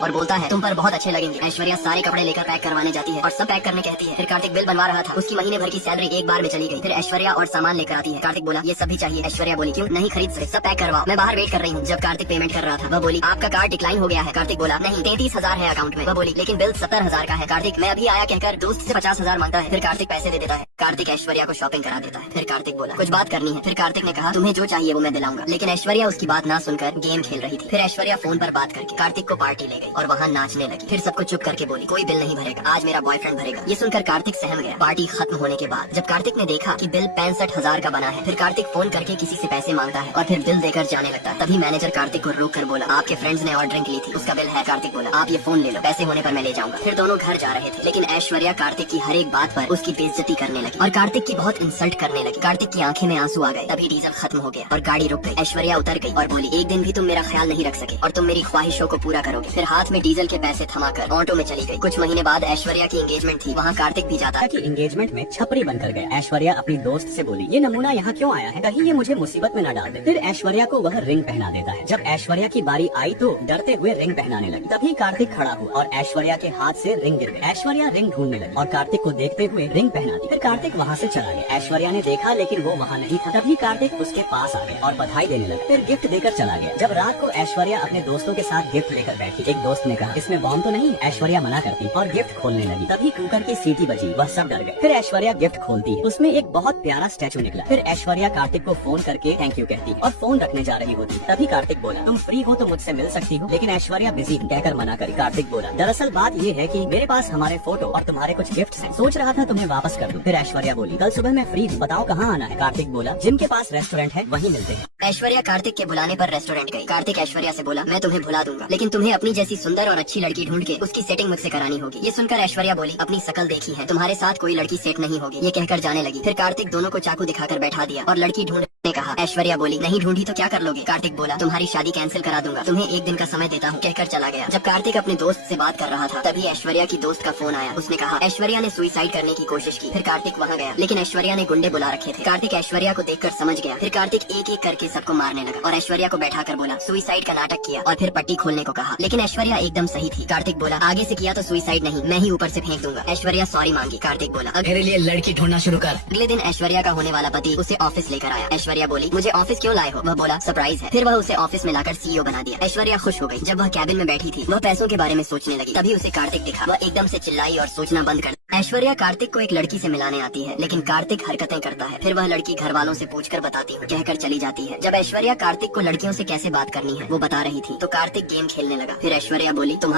और बोलता है तुम पर बहुत अच्छे लगेंगे। ऐश्वर्या सारे कपड़े लेकर पैक करवाने जाती है और सब पैक करने कहती है। फिर कार्तिक बिल बनवा रहा था, उसकी महीने भर की सैलरी एक बार में चली गई। फिर ऐश्वर्या और सामान लेकर आती है। कार्तिक बोला ये सब भी चाहिए। ऐश्वर्या बोली क्यों नहीं खरीद सकते, सब पैक करवाओ, मैं बाहर वेट कर रही हूँ। जब कार्तिक पेमेंट कर रहा था वह बोली आपका कार्ड डिक्लाइन हो गया है। कार्तिक बोला नहीं 33,000 है अकाउंट में। वह बोली लेकिन बिल 70,000 का है। कार्तिक मैं अभी आया कहकर दोस्त से 50,000 मांगता है। फिर कार्तिक पैसे दे देता है। कार्तिक ऐश्वर्या को शॉपिंग करा देता है। फिर कार्तिक बोला कुछ बात करनी है। फिर कार्तिक ने कहा तुम्हें जो चाहिए वो मैं दिलाऊंगा, लेकिन ऐश्वर्या उसकी बात ना सुनकर गेम खेल रही थी। फिर ऐश्वर्या फोन पर बात करके कार्तिक को पार्टी ले गई और वहाँ नाचने लगी। फिर सबको चुप करके बोली कोई बिल नहीं भरेगा, आज मेरा बॉयफ्रेंड भरेगा। ये सुनकर कार्तिक सहम गया। पार्टी खत्म होने के बाद जब कार्तिक ने देखा कि बिल 65,000 का बना है, फिर कार्तिक फोन करके किसी से पैसे मांगता है और फिर बिल देकर जाने लगता है। तभी मैनेजर कार्तिक को रोक कर बोला आपके फ्रेंड्स ने और ड्रिंक ली थी, उसका बिल है। कार्तिक बोला आप ये फोन ले लो, पैसे होने पर मैं ले जाऊंगा। फिर दोनों घर जा रहे थे, लेकिन ऐश्वर्या कार्तिक की हर एक बात पर उसकी बेइज्जती करने लगी और कार्तिक की बहुत इंसल्ट करने लगी। कार्तिक की आंखें में आंसू आ गए। तभी डीजल खत्म हो गया और गाड़ी रुक गई। ऐश्वर्या उतर गई और बोली एक दिन भी तुम मेरा ख्याल नहीं रख सके और तुम मेरी ख्वाहिशों को पूरा करोगे। फिर हाथ में डीजल के पैसे थमाकर ऑटो में चली गई। कुछ महीने बाद ऐश्वर्या की एंगेजमेंट थी, वहाँ कार्तिक भी जाता कि एंगेजमेंट में छपरी बनकर गया। ऐश्वर्या अपनी दोस्त से बोली ये नमूना यहाँ क्यों आया है, कहीं ये मुझे मुसीबत में न डाल दे। फिर ऐश्वर्या को वह रिंग पहना देता है। जब ऐश्वर्या की बारी आई तो डरते हुए रिंग पहनाने लगी। तभी कार्तिक खड़ा हुआ और ऐश्वर्या के हाथ से रिंग गिर गई। ऐश्वर्या रिंग ढूंढने लगी और कार्तिक को देखते हुए रिंग पहना दी। फिर कार्तिक वहाँ से चला गया। ऐश्वर्या ने देखा लेकिन वो वहाँ नहीं था। तभी कार्तिक उसके पास आ गया और बधाई देने लगा। फिर गिफ्ट देकर चला गया। जब रात को ऐश्वर्या अपने दोस्तों के साथ गिफ्ट लेकर बैठी, एक दोस्त ने कहा इसमें बॉम्ब तो नहीं। ऐश्वर्या मना करती और गिफ्ट खोलने लगी। तभी कुकर की सीटी बजी, वह सब डर गए। फिर ऐश्वर्या गिफ्ट खोलती है, उसमें एक बहुत प्यारा स्टैचू निकला। फिर ऐश्वर्या कार्तिक को फोन करके थैंक यू कहती और फोन रखने जा रही होती। तभी कार्तिक बोला तुम फ्री हो तो मुझसे मिल सकती हो, लेकिन ऐश्वर्या बिजी कहकर मना करी। कार्तिक बोला दरअसल बात ये है कि मेरे पास हमारे फोटो और तुम्हारे कुछ गिफ्ट्स हैं, सोच रहा था तुम्हें वापस कर दूं। फिर ऐश्वर्या बोली कल सुबह मैं फ्री हूँ, बताओ कहाँ आना है। कार्तिक बोला जिनके पास रेस्टोरेंट है वहीं मिलते हैं। ऐश्वर्या कार्तिक के बुलाने पर रेस्टोरेंट गई। कार्तिक ऐश्वर्या से बोला मैं तुम्हें भुला दूंगा, लेकिन तुम्हें अपनी जैसी सुंदर और अच्छी लड़की ढूंढ के उसकी सेटिंग मुझसे करानी होगी। ये सुनकर ऐश्वर्या बोली अपनी शकल देखी है, तुम्हारे साथ कोई लड़की सेट नहीं होगी। ये कहकर जाने लगी। फिर कार्तिक दोनों को चाकू दिखाकर बैठा दिया और लड़की ढूंढने कहा। ऐश्वर्या बोली नहीं ढूंढी तो क्या कर लोगे। कार्तिक बोला तुम्हारी शादी कैंसिल करा दूंगा, तुम्हें एक दिन का समय देता हूँ, कहकर चला गया। जब कार्तिक अपने दोस्त से बात कर रहा था तभी ऐश्वर्या की दोस्त का फोन आया। उसने कहा ऐश्वर्या ने सुसाइड करने की कोशिश की। फिर कार्तिक वहाँ गया, लेकिन ऐश्वर्या ने गुंडे बुला रखे थे। कार्तिक ऐश्वर्या को देखकर समझ गया। फिर कार्तिक एक एक करके सबको मारने लगा और ऐश्वर्या को बैठाकर बोला सुसाइड का नाटक किया और फिर पट्टी खोलने को कहा, लेकिन ऐश्वर्या एकदम सही थी। कार्तिक बोला आगे से किया तो सुसाइड नहीं, मैं ही ऊपर से फेंक दूंगा। ऐश्वर्या सॉरी मांगी। कार्तिक बोला अब मेरे लिए लड़की ढूंढना शुरू कर। अगले दिन ऐश्वर्या का होने वाला पति उसे ऑफिस लेकर आया। ऐश्वर्या बोली मुझे ऑफिस क्यों लाए हो। वह बोला सरप्राइज है। फिर वह उसे ऑफिस में लाकर सीईओ बना दिया। ऐश्वर्या खुश हो गई। जब वह कैबिन में बैठी थी वह पैसों के बारे में सोचने लगी। तभी उसे कार्तिक दिखा। वह एकदम से चिल्लाई और सोचना बंद कर। ऐश्वर्या कार्तिक को एक लड़की से मिलाने आती है, लेकिन कार्तिक हरकतें करता है। फिर वह लड़की घर वालों से पूछकर बताती हूँ कहकर चली जाती है। जब ऐश्वर्या कार्तिक को लड़कियों से कैसे बात करनी है वो बता रही थी तो कार्तिक गेम खेलने लगा। फिर ऐश्वर्या बोली तुम